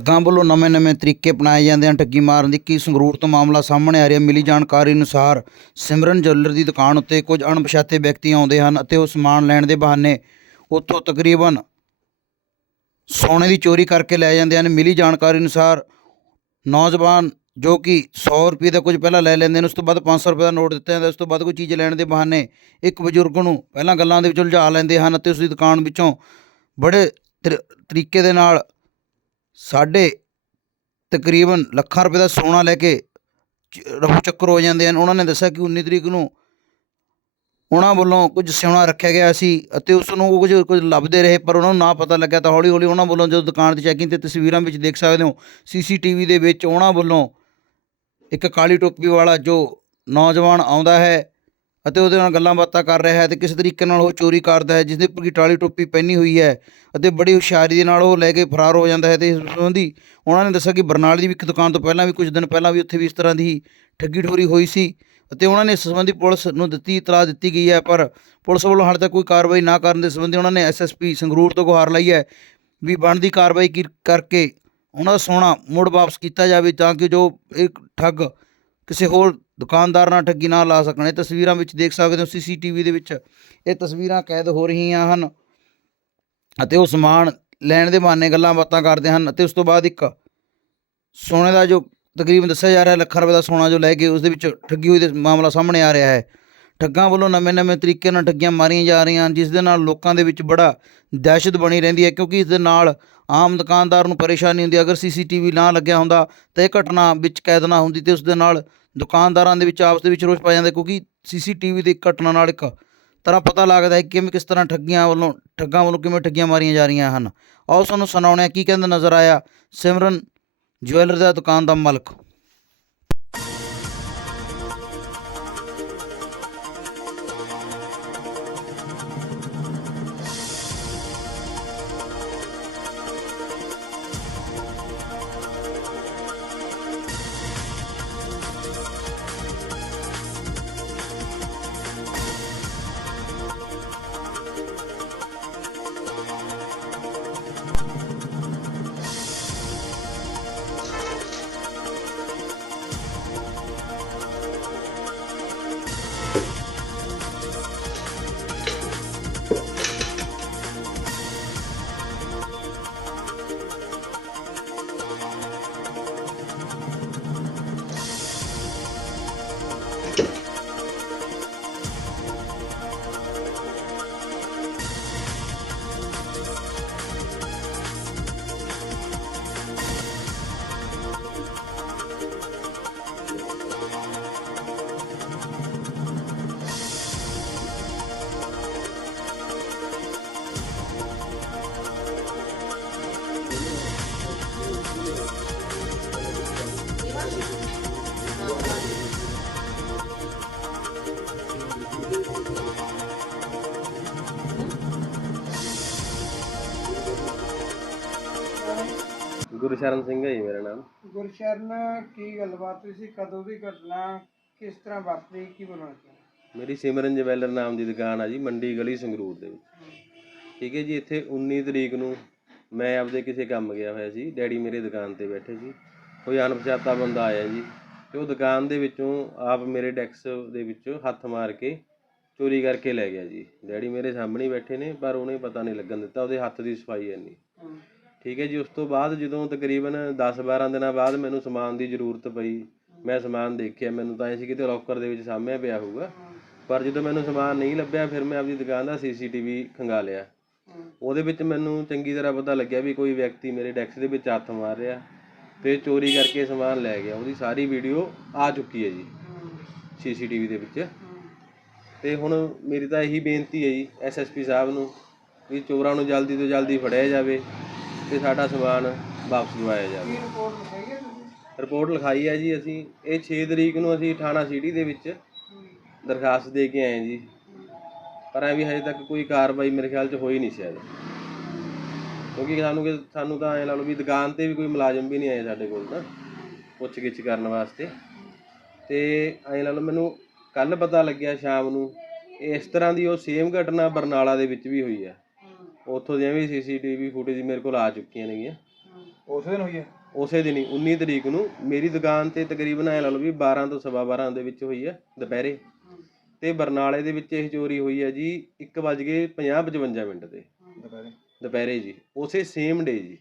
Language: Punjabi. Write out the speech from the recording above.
ਠੱਗਾਂ ਵੱਲੋਂ ਨਵੇਂ-ਨਵੇਂ ਤਰੀਕੇ ਅਪਣਾਏ ਜਾਂਦੇ ਹਨ। ਠੱਗੀ ਮਾਰਨ ਦੀ ਕੀ ਸੰਗਰੂਰ ਤੋਂ ਮਾਮਲਾ ਸਾਹਮਣੇ ਆ ਰਿਹਾ। ਮਿਲੀ ਜਾਣਕਾਰੀ ਅਨੁਸਾਰ ਸਿਮਰਨ ਜੁਐਲਰ ਦੀ ਦੁਕਾਨ ਉੱਤੇ ਕੁਝ ਅਣਪਛਾਤੇ ਵਿਅਕਤੀ ਆਉਂਦੇ ਹਨ ਅਤੇ ਉਹ ਸਮਾਨ ਲੈਣ ਦੇ ਬਹਾਨੇ ਉੱਥੋਂ ਤਕਰੀਬਨ ਸੋਨੇ ਦੀ ਚੋਰੀ ਕਰਕੇ ਲੈ ਜਾਂਦੇ ਹਨ। ਮਿਲੀ ਜਾਣਕਾਰੀ ਅਨੁਸਾਰ ਨੌਜਵਾਨ ਜੋ ਕਿ 100 ਰੁਪਏ ਦਾ ਕੁਝ ਪਹਿਲਾਂ ਲੈ ਲੈਂਦੇ ਨੇ, ਉਸ ਤੋਂ ਬਾਅਦ 500 ਰੁਪਏ ਦਾ ਨੋਟ ਦਿੱਤਾ ਜਾਂਦਾ, ਉਸ ਤੋਂ ਬਾਅਦ ਕੋਈ ਚੀਜ਼ ਲੈਣ ਦੇ ਬਹਾਨੇ ਇੱਕ ਬਜ਼ੁਰਗ ਨੂੰ ਪਹਿਲਾਂ ਗੱਲਾਂ ਦੇ ਵਿੱਚ ਉਲਝਾ ਲੈਂਦੇ ਹਨ ਅਤੇ ਉਸ ਦੀ ਦੁਕਾਨ ਵਿੱਚੋਂ ਬੜੇ ਤਰ- ਤਰੀਕੇ ਦੇ ਨਾਲ ਸਾਡੇ ਤਕਰੀਬਨ ਲੱਖਾਂ ਰੁਪਏ ਦਾ ਸੋਨਾ ਲੈ ਕੇ ਚ- ਰਫੂ ਚੱਕਰ ਹੋ ਜਾਂਦੇ ਹਨ। ਉਹਨਾਂ ਨੇ ਦੱਸਿਆ ਕਿ 19 ਤਰੀਕ ਨੂੰ ਉਹਨਾਂ ਵੱਲੋਂ ਕੁਝ ਸਿਉਣਾ ਰੱਖਿਆ ਗਿਆ ਸੀ ਅਤੇ ਉਸ ਨੂੰ ਉਹ ਕੁਝ ਕੁਝ ਲੱਭਦੇ ਰਹੇ, ਪਰ ਉਹਨਾਂ ਨੂੰ ਨਾ ਪਤਾ ਲੱਗਿਆ ਤਾਂ ਹੌਲੀ ਹੌਲੀ ਉਹਨਾਂ ਵੱਲੋਂ ਜਦੋਂ ਦੁਕਾਨ 'ਤੇ ਚੈਕਿੰਗ ਤੇ ਤਸਵੀਰਾਂ ਵਿੱਚ ਦੇਖ ਸਕਦੇ ਹੋ, ਸੀਸੀਟੀਵੀ ਦੇ ਵਿੱਚ ਉਹਨਾਂ ਵੱਲੋਂ ਇੱਕ ਕਾਲੀ ਟੋਪੀ ਵਾਲਾ ਜੋ ਨੌਜਵਾਨ ਆਉਂਦਾ ਹੈ ਅਤੇ ਉਹਦੇ ਨਾਲ ਗੱਲਾਂ ਬਾਤਾਂ ਕਰ ਰਿਹਾ ਹੈ ਤੇ ਕਿਸ ਤਰੀਕੇ ਨਾਲ ਉਹ ਚੋਰੀ ਕਰਦਾ ਹੈ ਜਿਸ ਦੇ ਉੱਪਰ ਕੀ ਕਾਲੀ ਟੋਪੀ ਪਹਿਨੀ ਹੋਈ ਹੈ ਅਤੇ ਬੜੀ ਹੁਸ਼ਿਆਰੀ ਦੇ ਨਾਲ ਉਹ ਲੈ ਕੇ ਫਰਾਰ ਹੋ ਜਾਂਦਾ ਹੈ ਤੇ ਇਸ ਸੰਬੰਧੀ ਉਹਨਾਂ ਨੇ ਦੱਸਿਆ ਕਿ ਬਰਨਾਲੇ ਦੀ ਵੀ ਇੱਕ ਦੁਕਾਨ ਤੋਂ ਪਹਿਲਾਂ ਵੀ, ਕੁਝ ਦਿਨ ਪਹਿਲਾਂ ਵੀ ਉੱਥੇ ਵੀ ਇਸ ਤਰ੍ਹਾਂ ਦੀ ਠੱਗੀ ਠੋਰੀ ਹੋਈ ਸੀ ਅਤੇ ਉਹਨਾਂ ਨੇ ਇਸ ਸੰਬੰਧੀ ਪੁਲਿਸ ਨੂੰ ਦਿੱਤੀ, ਇਤਲਾਹ ਦਿੱਤੀ ਗਈ ਹੈ, ਪਰ ਪੁਲਿਸ ਵੱਲੋਂ ਹਾਲੇ ਤੱਕ ਕੋਈ ਕਾਰਵਾਈ ਨਾ ਕਰਨ ਦੇ ਸੰਬੰਧੀ ਉਹਨਾਂ ਨੇ ਐਸਐਸਪੀ ਸੰਗਰੂਰ ਤੋਂ ਗੁਹਾਰ ਲਈ ਹੈ ਵੀ ਬਣਦੀ ਕਾਰਵਾਈ ਕੀ- ਕਰਕੇ ਉਹਨਾਂ ਦਾ ਸੋਨਾ ਮੁੜ ਵਾਪਸ ਕੀਤਾ ਜਾਵੇ ਤਾਂ ਕਿ ਜੋ ਇੱਕ ਠੱਗ ਕਿਸੇ ਹੋਰ ਦੁਕਾਨਦਾਰ ਨਾਲ ਠੱਗੀ ਨਾ ਲਾ ਸਕਣ। ਇਹ ਤਸਵੀਰਾਂ ਵਿੱਚ ਦੇਖ ਸਕਦੇ ਹੋ ਸੀਸੀਟੀਵੀ ਦੇ ਵਿੱਚ। ਇਹ ਤਸਵੀਰਾਂ ਕੈਦ ਹੋ ਰਹੀਆਂ ਹਨ ਅਤੇ ਉਹ ਸਮਾਨ ਲੈਣ ਦੇ ਬਹਾਨੇ ਗੱਲਾਂ ਬਾਤਾਂ ਕਰਦੇ ਹਨ ਅਤੇ ਉਸ ਤੋਂ ਬਾਅਦ ਇੱਕ ਸੋਨੇ ਦਾ ਜੋ ਤਕਰੀਬਨ ਦੱਸਿਆ ਜਾ ਰਿਹਾ ਲੱਖਾਂ ਰੁਪਏ ਦਾ ਸੋਨਾ ਜੋ ਲੈ ਕੇ ਉਸ ਦੇ ਵਿੱਚ ਠੱਗੀ ਹੋਈ ਦੇ ਮਾਮਲਾ ਸਾਹਮਣੇ ਆ ਰਿਹਾ ਹੈ। ਠੱਗਾਂ ਵੱਲੋਂ ਨਵੇਂ-ਨਵੇਂ ਤਰੀਕੇ ਨਾਲ ਠੱਗੀਆਂ ਮਾਰੀਆਂ ਜਾ ਰਹੀਆਂ ਹਨ, ਜਿਸ ਦੇ ਨਾਲ ਲੋਕਾਂ ਦੇ ਵਿੱਚ ਬੜਾ ਦਹਿਸ਼ਤ ਬਣੀ ਰਹਿੰਦੀ ਹੈ ਕਿਉਂਕਿ ਇਸ ਦੇ ਨਾਲ ਆਮ ਦੁਕਾਨਦਾਰ ਨੂੰ ਪਰੇਸ਼ਾਨੀ ਹੁੰਦੀ ਹੈ। ਅਗਰ ਸੀਸੀਟੀਵੀ ਨਾ ਲੱਗਿਆ ਹੁੰਦਾ ਤਾਂ ਇਹ ਘਟਨਾ ਵਿੱਚ ਕੈਦ ਨਾ ਹੁੰਦੀ ਤੇ ਉਸ ਦੇ ਨਾਲ ਦੁਕਾਨਦਾਰਾਂ ਦੇ ਵਿੱਚ, ਆਪਸ ਦੇ ਵਿੱਚ ਰੋਸ ਪਾਇਆ ਜਾਂਦਾ ਕਿਉਂਕਿ ਸੀਸੀਟੀਵੀ ਦੀ ਘਟਨਾ ਨਾਲ ਇੱਕ ਤਰ੍ਹਾਂ ਪਤਾ ਲੱਗਦਾ ਹੈ ਕਿਵੇਂ, ਕਿਸ ਤਰ੍ਹਾਂ ਠੱਗੀਆਂ ਵੱਲੋਂ, ਠੱਗਾਂ ਵੱਲੋਂ ਕਿਵੇਂ ਠੱਗੀਆਂ ਮਾਰੀਆਂ ਜਾ ਰਹੀਆਂ ਹਨ। ਆਓ ਸਾਨੂੰ ਸੁਣਾਉਣੇ ਕੀ ਕਹਿੰਦਾ ਨਜ਼ਰ ਆਇਆ ਸਿਮਰਨ ਜੁਐਲਰ ਦਾ ਦੁਕਾਨ ਦਾ ਮਾਲਕ। ਗੁਰਸ਼ਰਨ ਸਿੰਘ ਹੈ ਜੀ ਮੇਰਾ ਨਾਮ। ਗੁਰਸ਼ਰਨ ਕੀ ਗੱਲਬਾਤ ਹੋਈ ਸੀ? ਕਦੋਂ ਦੀ ਘਟਨਾ? ਕਿਸ ਤਰ੍ਹਾਂ ਵਾਪਰੀ? ਕੀ ਬਣਾਉਣਾ ਮੇਰੀ ਸਿਮਰਨ ਜਵੈਲਰ ਨਾਮ ਦੀ ਦੁਕਾਨ ਆ ਜੀ ਮੰਡੀ ਗਲੀ ਸੰਗਰੂਰ ਦੇ ਵਿੱਚ। ਠੀਕ ਹੈ ਜੀ ਇੱਥੇ 19 ਤਰੀਕ ਨੂੰ ਮੈਂ ਆਪਦੇ ਕਿਸੇ ਕੰਮ ਗਿਆ ਹੋਇਆ ਸੀ ਡੈਡੀ ਮੇਰੇ ਦੁਕਾਨ ਤੇ ਬੈਠੇ ਸੀ। ਕੋਈ ਅਣਪਛਾਤਾ ਬੰਦਾ ਆਇਆ ਜੀ ਤੇ ਉਹ ਦੁਕਾਨ ਦੇ ਵਿੱਚੋਂ ਆਪ ਮੇਰੇ ਡੈਕਸ ਦੇ ਵਿੱਚੋਂ ਹੱਥ ਮਾਰ ਕੇ ਚੋਰੀ ਕਰਕੇ ਲੈ ਗਿਆ ਜੀ। ਡੈਡੀ ਮੇਰੇ ਸਾਹਮਣੇ ਬੈਠੇ ਨੇ ਪਰ ਉਹਨੇ ਪਤਾ ਨਹੀਂ ਲੱਗਣ ਦਿੱਤਾ ਉਹਦੇ ਹੱਥ ਦੀ ਸਫ਼ਾਈ ਇੰਨੀ। ਠੀਕ ਹੈ ਜੀ, ਉਸ ਤੋਂ ਬਾਅਦ ਜਦੋਂ ਤਕਰੀਬਨ 10-12 ਦਿਨਾਂ ਬਾਅਦ ਮੈਨੂੰ ਸਮਾਨ ਦੀ ਜ਼ਰੂਰਤ ਪਈ, ਮੈਂ ਸਮਾਨ ਦੇਖਿਆ, ਮੈਨੂੰ ਤਾਂ ਇਹ ਸੀ ਕਿਤੇ ਲੋਕਰ ਦੇ ਵਿੱਚ ਸਾਹਮਣੇ ਪਿਆ ਹੋਊਗਾ। ਪਰ ਜਦੋਂ ਮੈਨੂੰ ਸਮਾਨ ਨਹੀਂ ਲੱਭਿਆ, ਫਿਰ ਮੈਂ ਆਪਣੀ ਦੁਕਾਨ ਦਾ ਸੀਸੀਟੀਵੀ ਖੰਗਾ ਲਿਆ। ਉਹਦੇ ਵਿੱਚ ਮੈਨੂੰ ਚੰਗੀ ਤਰ੍ਹਾਂ ਪਤਾ ਲੱਗਿਆ ਵੀ ਕੋਈ ਵਿਅਕਤੀ ਮੇਰੇ ਡੈਕਸ ਦੇ ਵਿੱਚ ਹੱਥ ਮਾਰ ਰਿਹਾ ਤੇ ਚੋਰੀ ਕਰਕੇ ਸਮਾਨ ਲੈ ਗਿਆ। ਉਹਦੀ ਸਾਰੀ ਵੀਡੀਓ ਆ ਚੁੱਕੀ ਹੈ ਜੀ ਸੀਸੀਟੀਵੀ ਦੇ ਵਿੱਚ। ਤੇ ਹੁਣ ਮੇਰੀ ਤਾਂ ਇਹੀ ਬੇਨਤੀ ਹੈ ਜੀ ਐਸਐਸਪੀ ਸਾਹਿਬ ਨੂੰ ਵੀ ਚੋਰਾਂ ਨੂੰ ਜਲਦੀ ਤੋਂ ਜਲਦੀ ਫੜਿਆ ਜਾਵੇ। ਤੇ ਸਾਡਾ ਸਮਾਨ ਵਾਪਸ ਦਿਵਾਇਆ ਜਾਵੇ। ਰਿਪੋਰਟ ਲਿਖਾਈ ਹੈ ਹੈ ਜੀ ਅਸੀਂ। ਇਹ 6 ਤਰੀਕ ਨੂੰ ਅਸੀਂ ਥਾਣਾ ਸਿਟੀ ਦੇ ਵਿੱਚ ਦਰਖਾਸਤ ਦੇ ਕੇ ਆਏ ਜੀ। ਪਰ ਐ ਵੀ ਹਜੇ ਤੱਕ ਕੋਈ ਕਾਰਵਾਈ ਮੇਰੇ ਖਿਆਲ 'ਚ ਹੋਈ ਨਹੀਂ ਸ਼ਾਇਦ ਕਿਉਂਕਿ ਸਾਨੂੰ ਕਿ ਸਾਨੂੰ ਤਾਂ ਐ ਲਾ ਲਓ ਵੀ ਦੁਕਾਨ ਤੇ ਵੀ ਕੋਈ ਮੁਲਾਜ਼ਮ ਵੀ ਨਹੀਂ ਆਏ ਸਾਡੇ ਕੋਲ ਤਾਂ ਪੁੱਛ ਗਿੱਛ ਕਰਨ ਵਾਸਤੇ। ਤੇ ਐ ਲਾ ਲਓ ਮੈਨੂੰ ਕੱਲ ਪਤਾ ਲੱਗਿਆ ਸ਼ਾਮ ਨੂੰ ਇਸ ਤਰ੍ਹਾਂ ਦੀ ਉਹ ਸੇਮ ਘਟਨਾ ਬਰਨਾਲਾ ਦੇ ਵਿੱਚ ਵੀ ਹੋਈ ਆ। ਉੱਥੋਂ ਦੀਆਂ ਵੀ ਸੀਸੀਟੀਵੀ ਫੁਟੇਜ ਮੇਰੇ ਕੋਲ ਆ ਚੁੱਕੀਆਂ ਨੇਗੀਆਂ। ਉਸੇ ਦਿਨ ਹੋਈ ਹੈ? ਉਸੇ ਦਿਨ ਹੀ 19 ਤਰੀਕ ਨੂੰ ਮੇਰੀ ਦੁਕਾਨ ਤੇ ਤਕਰੀਬਨ ਐ ਲਾ ਲਓ ਵੀ 12 ਤੋਂ ਸਵਾ 12 ਦੇ ਵਿੱਚ ਹੋਈ ਹੈ ਦੁਪਹਿਰੇ। ਤੇ ਬਰਨਾਲੇ ਦੇ ਵਿੱਚ ਇਹ ਚੋਰੀ ਹੋਈ ਹੈ ਜੀ 1:50 55 ਮਿੰਟ ਤੇ। ਦੁਪਹਿਰੇ। ਦੁਪਹਿਰੇ ਜੀ ਉਸੇ ਸੇਮ ਡੇ ਜੀ।